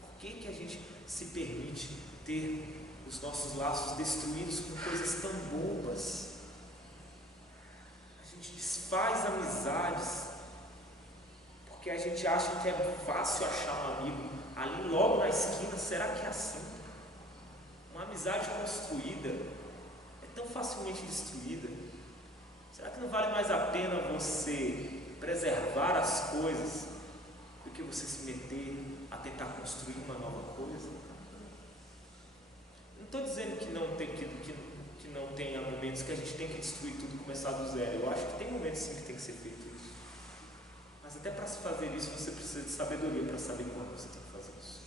Por que a gente se permite ter os nossos laços destruídos com coisas tão bobas? A gente desfaz amizades porque a gente acha que é fácil achar um amigo ali logo na esquina. Será que é assim? Uma amizade construída é tão facilmente destruída. Será que não vale mais a pena você preservar as coisas do que você se meter a tentar construir uma nova coisa? Não estou dizendo que não tenha momentos que a gente tem que destruir tudo e começar do zero. Eu acho que tem momentos sim que tem que ser feito isso. Mas até para se fazer isso você precisa de sabedoria para saber quando você tem que fazer isso.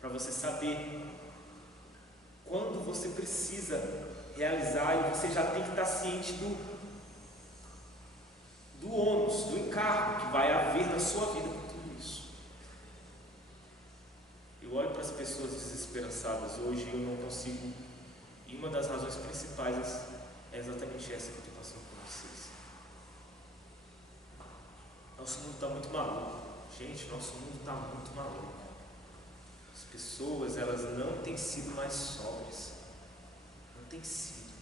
Para você saber quando você precisa realizar, e você já tem que estar ciente do ônus, do encargo que vai haver na sua vida com tudo isso. Eu olho para as pessoas desesperançadas hoje e eu não consigo, e uma das razões principais é exatamente essa que eu estou passando com vocês. Nosso mundo está muito maluco. Gente, nosso mundo está muito maluco. As pessoas, elas não têm sido mais sóbrias. Não tem sido.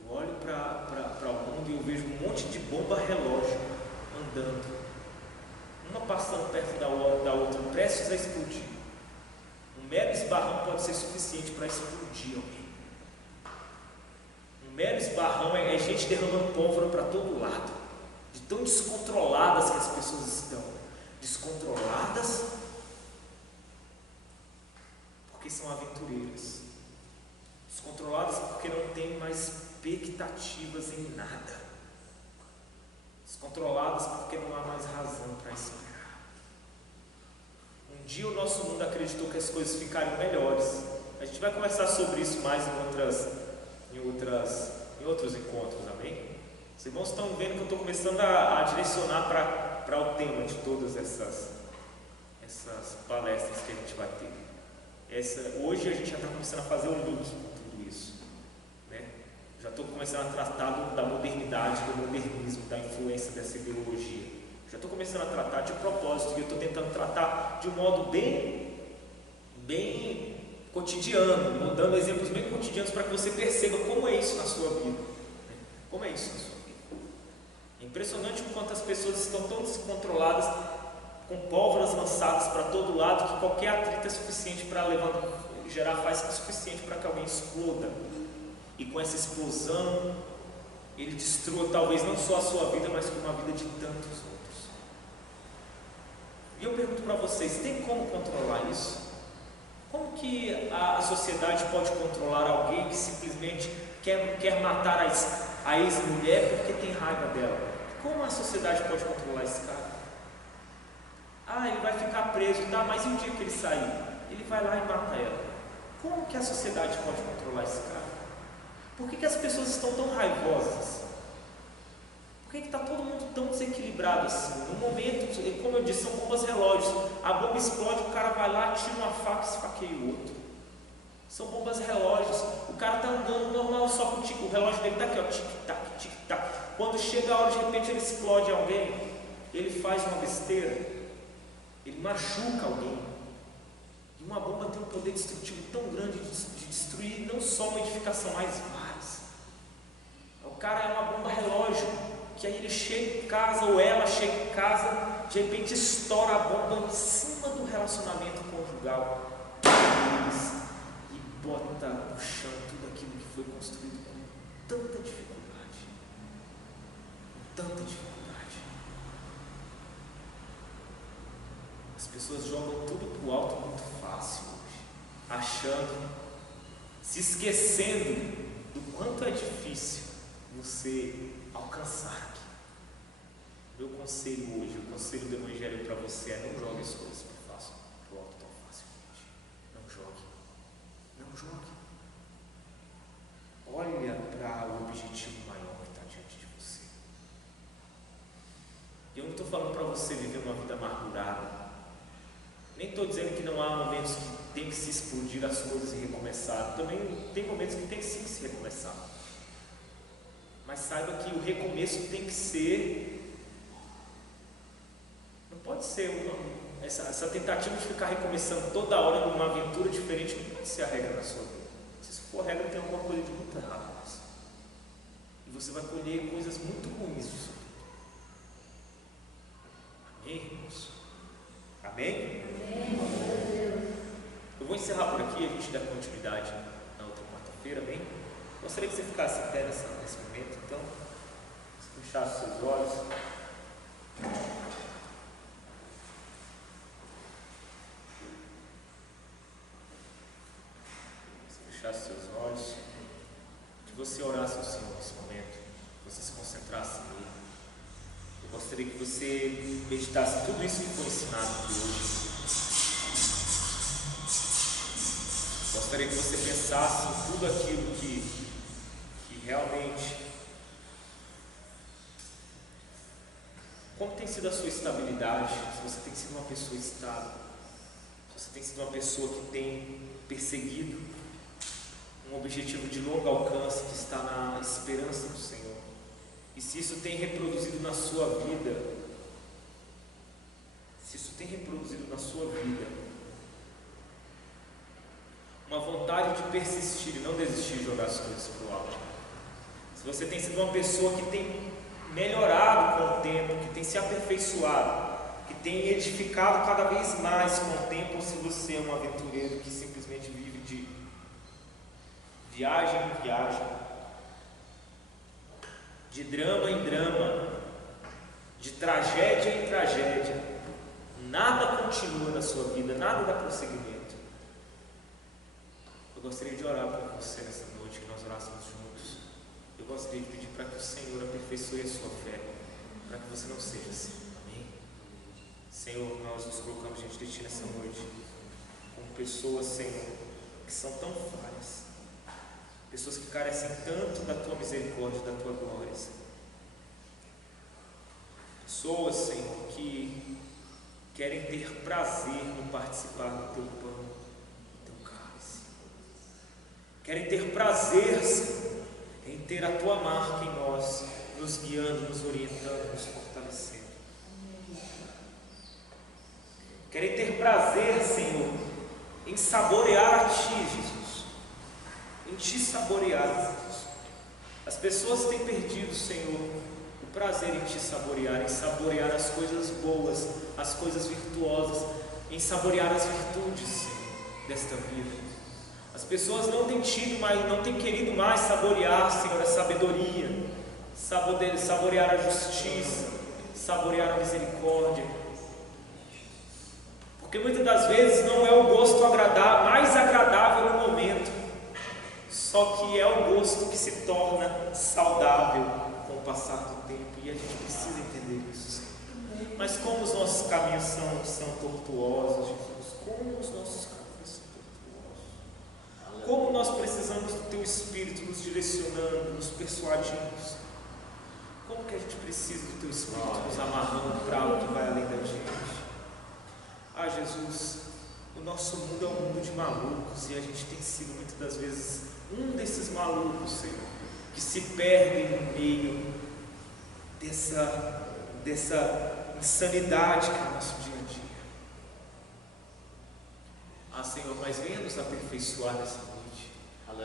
Eu olho para o mundo e eu vejo um monte de bomba relógio andando. Uma passando perto da outra, prestes a explodir. Um mero esbarrão pode ser suficiente para explodir alguém. Um mero esbarrão é gente derramando pólvora para todo lado. De tão descontroladas que as pessoas estão. Descontroladas porque são aventureiras. Descontroladas porque não têm mais expectativas em nada. Descontroladas porque não há mais razão para esperar. Um dia o nosso mundo acreditou que as coisas ficariam melhores. A gente vai conversar sobre isso mais em outros encontros, amém? Os irmãos estão vendo que eu estou começando a direcionar para o tema de todas essas palestras que a gente vai ter. Hoje a gente já está começando a fazer um link com tudo isso, né? Já estou começando a tratar da modernidade, do modernismo, da influência dessa ideologia. Já estou começando a tratar de propósito, e eu estou tentando tratar de um modo bem cotidiano, dando exemplos bem cotidianos para que você perceba como é isso na sua vida. Como é isso na sua vida? É impressionante o quanto as pessoas estão tão descontroladas, com pólvoras lançadas para todo lado, que qualquer atrito é suficiente para gerar faísca suficiente para que alguém exploda. E com essa explosão, ele destrua talvez não só a sua vida, mas como a vida de tantos outros. E eu pergunto para vocês, tem como controlar isso? Como que a sociedade pode controlar alguém que simplesmente quer matar a ex-mulher porque tem raiva dela? Como a sociedade pode controlar esse cara? Ele vai ficar preso, tá? Mas e o dia que ele sair? Ele vai lá e mata ela. Como que a sociedade pode controlar esse cara? Por que as pessoas estão tão raivosas? Por que está todo mundo tão desequilibrado assim? No momento, como eu disse, são bombas relógios. A bomba explode, o cara vai lá, tira uma faca e esfaqueia o outro. São bombas relógios. O cara está andando normal, só que o relógio dele está aqui, ó, tic-tac, tic-tac. Quando chega a hora, de repente ele explode alguém. Ele faz uma besteira. Ele machuca alguém. E uma bomba tem um poder destrutivo tão grande de destruir não só uma edificação, mas várias. O cara é uma bomba relógio, que aí ele chega em casa, ou ela chega em casa, de repente estoura a bomba em cima do relacionamento conjugal deles e bota no chão tudo aquilo que foi construído com tanta dificuldade. Com tanta dificuldade. As pessoas jogam tudo para o alto muito fácil hoje, achando, se esquecendo do quanto é difícil você alcançar aqui. Meu conselho hoje, o conselho do Evangelho para você é: não jogue as coisas para o alto tão facilmente. Não jogue. Não jogue. Olha para o objetivo maior que está diante de você. Eu não estou falando para você viver uma vida amargurada. Nem estou dizendo que não há momentos que tem que se explodir as coisas e recomeçar. Também tem momentos que tem sim que se recomeçar. Mas saiba que o recomeço tem que ser... Não pode ser essa tentativa de ficar recomeçando toda hora numa aventura diferente. Não pode ser a regra na sua vida. Se isso for a regra, tem alguma coisa de muito errado nisso. E você vai colher coisas muito ruins disso. Amém, irmãos? Amém? Eu vou encerrar por aqui, a gente dá continuidade na outra quarta-feira, amém? Gostaria que você ficasse em pé nesse momento, então, fechasse seus olhos. Fechasse seus olhos, que você orasse ao Senhor nesse momento, que você se concentrasse nele. Eu gostaria que você meditasse tudo isso que foi ensinado aqui hoje. Gostaria que você pensasse em tudo aquilo que realmente, como tem sido a sua estabilidade, se você tem sido uma pessoa estável, se você tem sido uma pessoa que tem perseguido um objetivo de longo alcance que está na esperança do Senhor, e se isso tem reproduzido na sua vida, uma vontade de persistir e não desistir de jogar as coisas para o alto. Se você tem sido uma pessoa que tem melhorado com o tempo, que tem se aperfeiçoado, que tem edificado cada vez mais com o tempo, ou se você é um aventureiro que simplesmente vive de viagem em viagem, de drama em drama, de tragédia em tragédia, nada continua na sua vida, nada dá prosseguimento. Eu gostaria de orar por você nessa noite, que nós orássemos juntos. Eu gostaria de pedir para que o Senhor aperfeiçoe a sua fé, para que você não seja assim. Amém? Senhor, nós nos colocamos diante de Ti nessa noite, como pessoas, Senhor, que são tão falhas, pessoas que carecem tanto da Tua misericórdia, da Tua glória, Senhor. Pessoas, Senhor, que querem ter prazer em participar do Teu pão, do Teu cálice. Querem ter prazer, Senhor, em ter a Tua marca em nós, nos guiando, nos orientando, nos fortalecendo. Querem ter prazer, Senhor, em saborear a Ti, Jesus, em Te saborear, Jesus. As pessoas têm perdido, Senhor, o prazer em Te saborear, em saborear as coisas boas, as coisas virtuosas, em saborear as virtudes, Senhor, desta vida. As pessoas não têm tido mais, não têm querido mais saborear, Senhor, a sabedoria, saborear a justiça, saborear a misericórdia. Porque muitas das vezes não é o gosto mais agradável no momento, só que é o gosto que se torna saudável com o passar do tempo, e a gente precisa entender isso, Senhor. Mas como os nossos caminhos são tortuosos, Jesus, como os nossos caminhos são tortuosos, como nós precisamos do Teu Espírito nos direcionando, nos persuadindo, como que a gente precisa do Teu Espírito nos amarrando para algo que vai além da gente. Ah, Jesus, o nosso mundo é um mundo de malucos, e a gente tem sido muitas das vezes um desses malucos, Senhor, que se perdem no meio dessa insanidade que é o nosso dia a dia. Ah, Senhor, mas venha nos aperfeiçoar nessa noite.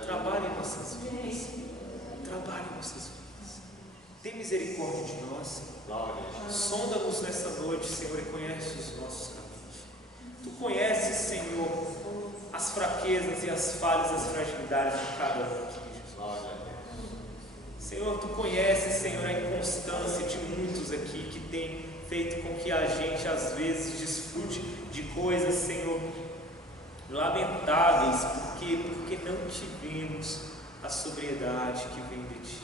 Trabalhe em nossas vidas. Trabalhe em nossas vidas. Tem misericórdia de nós. Sonda-nos nessa noite, Senhor, e conhece os nossos caminhos. Tu conheces, Senhor, as fraquezas e as falhas, as fragilidades de cada um aqui, Jesus. Senhor, Tu conheces, Senhor, a inconstância de muitos aqui que tem feito com que a gente às vezes desfrute de coisas, Senhor, lamentáveis, porque não tivemos a sobriedade que vem de Ti.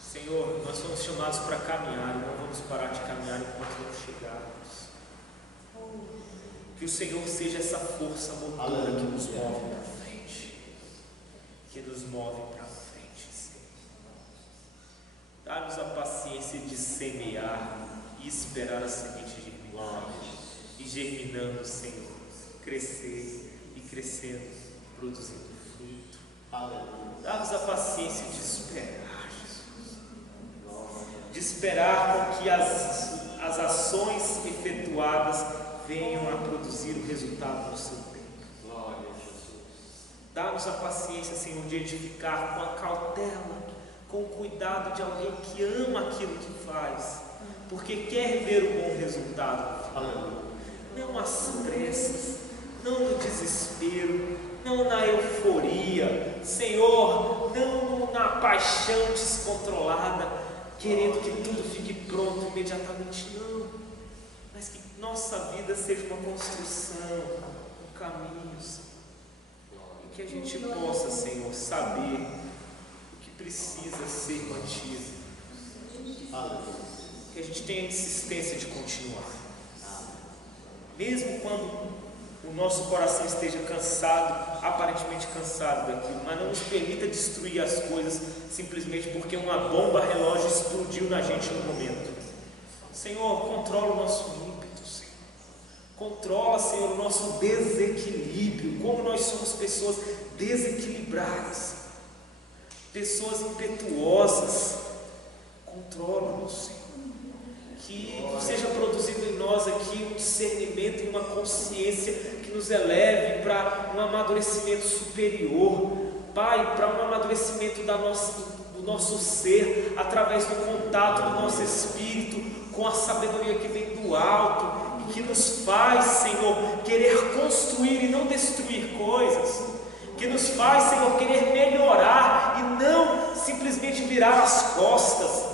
Senhor, nós somos chamados para caminhar, e não vamos parar de caminhar enquanto não chegarmos. Que o Senhor seja essa força motora que nos move para frente, que nos move para frente, Senhor. Dá-nos a paciência de semear e esperar a semente germinar, e germinando, Senhor, crescer e crescendo, produzindo fruto. Dá-nos a paciência de esperar, Jesus, de esperar com que as ações efetuadas venham a produzir o resultado no seu tempo. Dá-nos a paciência, Senhor, de edificar com a cautela, com o cuidado de alguém que ama aquilo que faz, porque quer ver o bom resultado. Não às pressas, não no desespero, não na euforia, Senhor, não na paixão descontrolada, querendo que tudo fique pronto imediatamente, não, mas que nossa vida seja uma construção, um caminho, e que a gente possa, Senhor, saber o que precisa ser mantido, que a gente tenha insistência de continuar, mesmo quando o nosso coração esteja cansado, aparentemente cansado daquilo, mas não nos permita destruir as coisas simplesmente porque uma bomba relógio explodiu na gente no momento. Senhor, controla o nosso ímpeto, Senhor. Controla, Senhor, o nosso desequilíbrio, como nós somos pessoas desequilibradas, pessoas impetuosas. Controla-nos, Senhor. Que seja produzido em nós aqui um discernimento e uma consciência que nos eleve para um amadurecimento superior, Pai, para um amadurecimento do nosso ser, através do contato do nosso espírito com a sabedoria que vem do alto e que nos faz, Senhor, querer construir e não destruir coisas, que nos faz, Senhor, querer melhorar e não simplesmente virar as costas.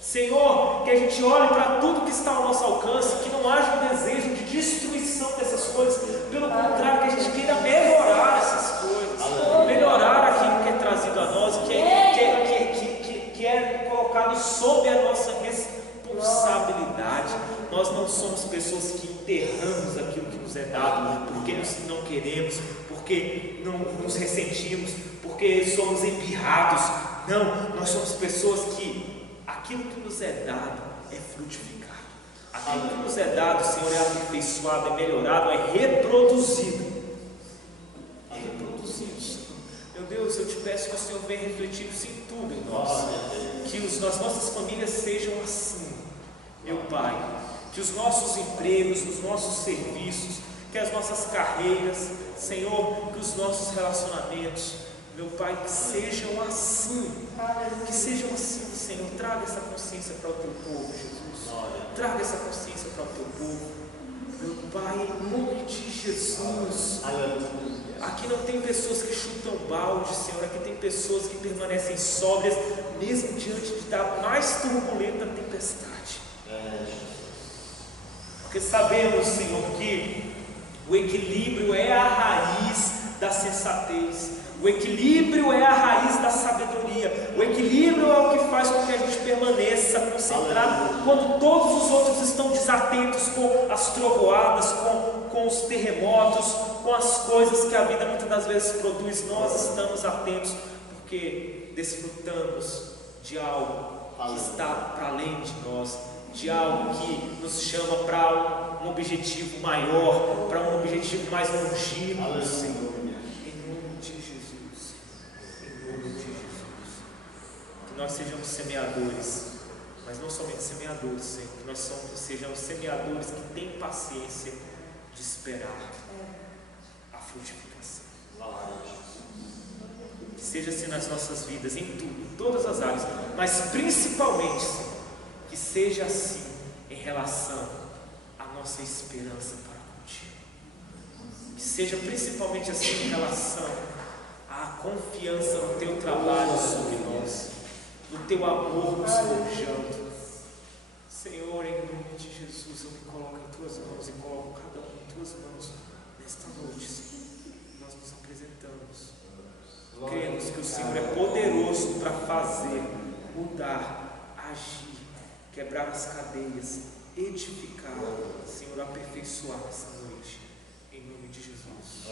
Senhor, que a gente olhe para tudo que está ao nosso alcance, que não haja um desejo de destruição dessas coisas, pelo contrário, que a gente queira melhorar essas coisas, melhorar aquilo que é trazido a nós, que é colocado sob a nossa responsabilidade. Nós não somos pessoas que enterramos aquilo que nos é dado, porque nós não queremos, porque não nos ressentimos, porque somos empirrados. Não, nós somos pessoas que aquilo que nos é dado é frutificado. Aquilo que nos é dado, Senhor, é aperfeiçoado, é melhorado, é reproduzido. É reproduzido, Senhor. Meu Deus, eu te peço que o Senhor venha refletir isso em tudo em nós. Que as nossas famílias sejam assim, meu Pai. Que os nossos empregos, os nossos serviços, que as nossas carreiras, Senhor, que os nossos relacionamentos, meu Pai, que sejam assim, Senhor. Traga essa consciência para o teu povo, Jesus. Traga essa consciência para o teu povo, meu Pai, em nome de Jesus. Aqui não tem pessoas que chutam balde, Senhor. Aqui tem pessoas que permanecem sóbrias, mesmo diante da mais turbulenta tempestade. Porque sabemos, Senhor, que o equilíbrio é a raiz da sensatez. O equilíbrio é a raiz da sabedoria. O equilíbrio é o que faz com que a gente permaneça concentrado quando todos os outros estão desatentos com as trovoadas, com os terremotos, com as coisas que a vida muitas das vezes produz. Nós estamos atentos porque desfrutamos de algo que está para além de nós, de algo que nos chama para um objetivo maior, para um objetivo mais longínquo, Senhor. Que nós sejamos semeadores, mas não somente semeadores, Senhor, que nós sejamos semeadores que têm paciência de esperar a frutificação. Que seja assim nas nossas vidas, em tudo, em todas as áreas, mas principalmente, Senhor, que seja assim em relação à nossa esperança para contigo. Que seja principalmente assim em relação à confiança no teu trabalho sobre nós, no teu amor nos forjando. Senhor, em nome de Jesus, eu me coloco em tuas mãos e coloco cada um em tuas mãos nesta noite, Senhor. Nós nos apresentamos. Cremos que o Senhor é poderoso para fazer, mudar, agir, quebrar as cadeias, edificar, Senhor, aperfeiçoar essa noite, em nome de Jesus.